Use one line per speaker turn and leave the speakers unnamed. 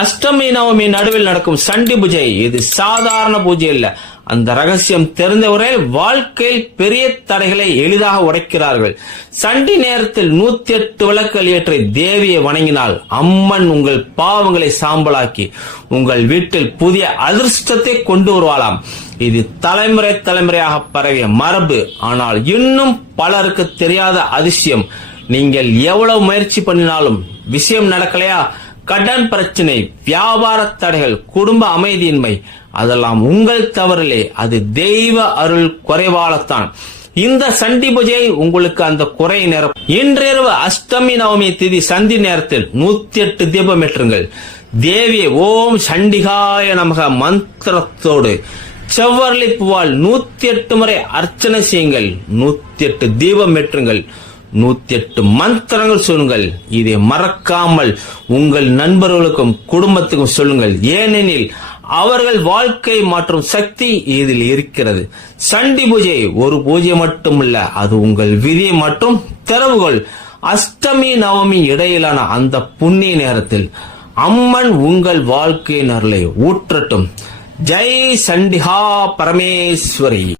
அஷ்டமி நவமி நடுவில் நடக்கும் சண்டி பூஜை. இது சாதாரண பூஜை இல்ல அந்த ரகசியம் தெரிந்தவரே வாழ்க்கையில் பெரிய தடைகளை எளிதாக உடைக்கிறார்கள். சண்டி நேரத்தில் நூத்தி எட்டு விளக்குகள் ஏற்றி தேவியை வணங்கினால் அம்மன் உங்கள் பாவங்களை சாம்பலாக்கி உங்கள் வீட்டில் புதிய அதிர்ஷ்டத்தை கொண்டு வருவாளாம். இது தலைமுறை தலைமுறையாக பரவிய மரபு. ஆனால் இன்னும் பலருக்கு தெரியாத அதிசயம். நீங்கள் எவ்வளவு முயற்சி பண்ணினாலும் விஷயம் நடக்கலையா? கடன் பிரச்சனை வியாபார தடைகள் குடும்ப அமைதியின்மை அதெல்லாம் உங்கள் தவறிலே. அது தெய்வ அருள் குறைவாலத்தான் இந்த சண்டி பூஜை உங்களுக்கு அந்த குறை நேரம். இன்றிரவு அஷ்டமி நவமி திதி சந்தி நேரத்தில் நூத்தி எட்டு தீபம் ஏற்றுங்கள். தேவி ஓம் சண்டிகாய நமக மந்திரத்தோடு. செவ்வரளி பூவால் நூத்தி எட்டு முறை அர்ச்சனை செய்யுங்கள். நூத்தி எட்டு தீபம் ஏற்றுங்கள். நூத்தி எட்டு மந்திரங்கள் சொல்லுங்கள். இதை மறக்காமல் உங்கள் நண்பர்களுக்கும் குடும்பத்துக்கும் சொல்லுங்கள். ஏனெனில் அவர்கள் வாழ்க்கை மாற்றும் சக்தி இதில் இருக்கிறது. சண்டி பூஜை ஒரு பூஜை மட்டுமல்ல அது உங்கள் விதி மற்றும் திறவுகள். அஷ்டமி நவமி இடையிலான அந்த புண்ணிய நேரத்தில் அம்மன் உங்கள் வாழ்க்கையின் அருளை ஊற்றட்டும். ஜெய் சண்டிகா பரமேஸ்வரி.